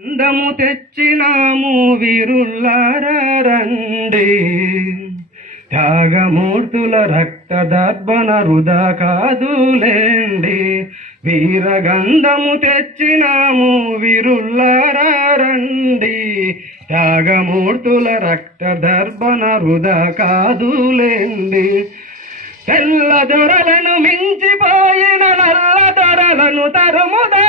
అందము తెచ్చినాము వీరుల్లారండి త్యాగమూర్తుల రక్త దర్భన వృధా కాదులేండి. వీరగంధము తెచ్చినాము వీరుల్లారండి త్యాగమూర్తుల రక్త దర్భన వృధా కాదులేండి. తెల్ల దొరలను మించిపోయిన నల్ల దొరలను తరుముదా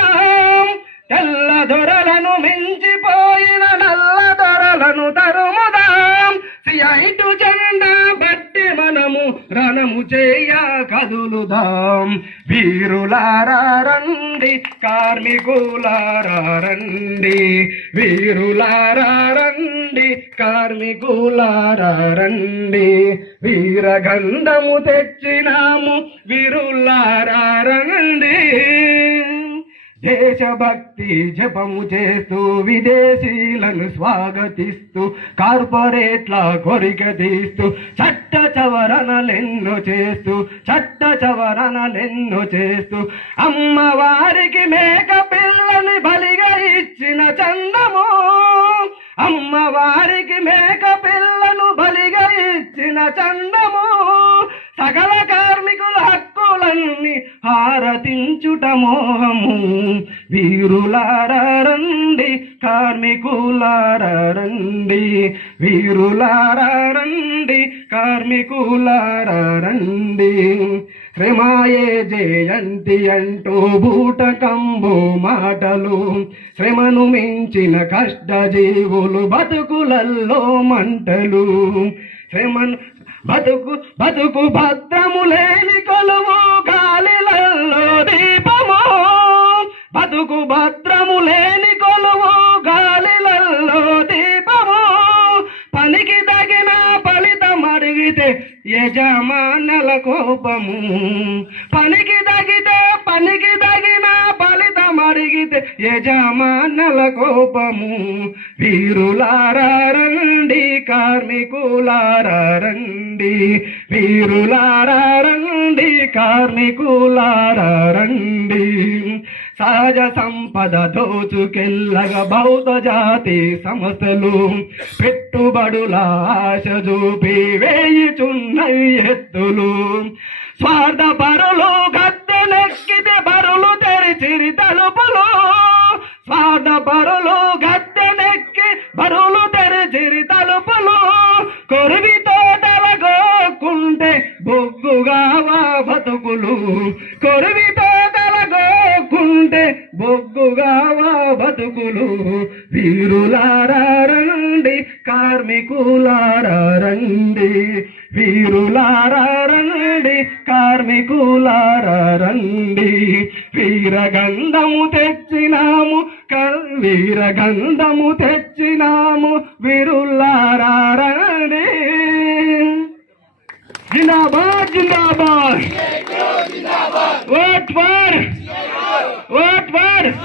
తరుముదాం సిఐటు జెండా బట్టి మనము రణము చేయ కదులుదాం. వీరులారండి కార్మికులారండి వీరులారండి కార్మికులారండి వీరులారా వీరగంధము తెచ్చినాము వీరులారండి దేశభక్తి జపము చేస్తూ విదేశీలను స్వాగతిస్తూ కార్పొరేట్ల కొరిక తీస్తూ చట్ట చవరణలెన్నో చేస్తూ చట్ట చవరణలెన్నో చేస్తూ అమ్మవారికి మేక పిల్లని బలిగా ఇచ్చిన చందము అమ్మవారికి మేక పిల్లను బలిగా ఇచ్చిన చందము. హారతించుట మోహము. వీరులారండి కార్మికులారండి వీరులారండి కార్మికులారండి శ్రమాయే జయంతి అంటూ బూటకంబు మాటలు. శ్రమను మించిన కష్ట జీవులు బతుకులల్లో మంటలు. శ్రమను బతుకు బతుకు బతు దీపము లేని కొలువు గాలిలల్లో దీపము. పనికి తగిన ఫలితం అడిగితే యజమానుల కోపము. పనికి తగితే పనికి తగిన ఫలితం అడిగితే యజమానుల కోపము. వీరులారండి కార్మికులారండి వీరులారండి కార్మికులారండి సహజ సంపద దోచుకెళ్ళగ బౌద్ధ జాతి సంస్థలు పెట్టుబడుల ఆశ చూపి వేయుచున్న ఎత్తులు స్వార్థ పరులు గద్దెనెక్కితే బరులు తెరిచిరి తలుపులు. స్వార్థ పరులు గద్దెనెక్కి బరులు తెరిచిరి తలుపులు. కొరివి తోటలగోకుంటే బొగ్గుగావా బతుకులు. కొరివి తోటలగోకుంటే బొగ్గుగావా బతుకులు? వీరులారా రండి కార్మికులారా రండి. వీరులారా రండి కార్మికులారా రండి. వీరగంధము తెచ్చినాము వీరగంధము తెచ్చినాము వీరులారా రండి. జిందాబాద్ జిందాబాద్. Vote for várias.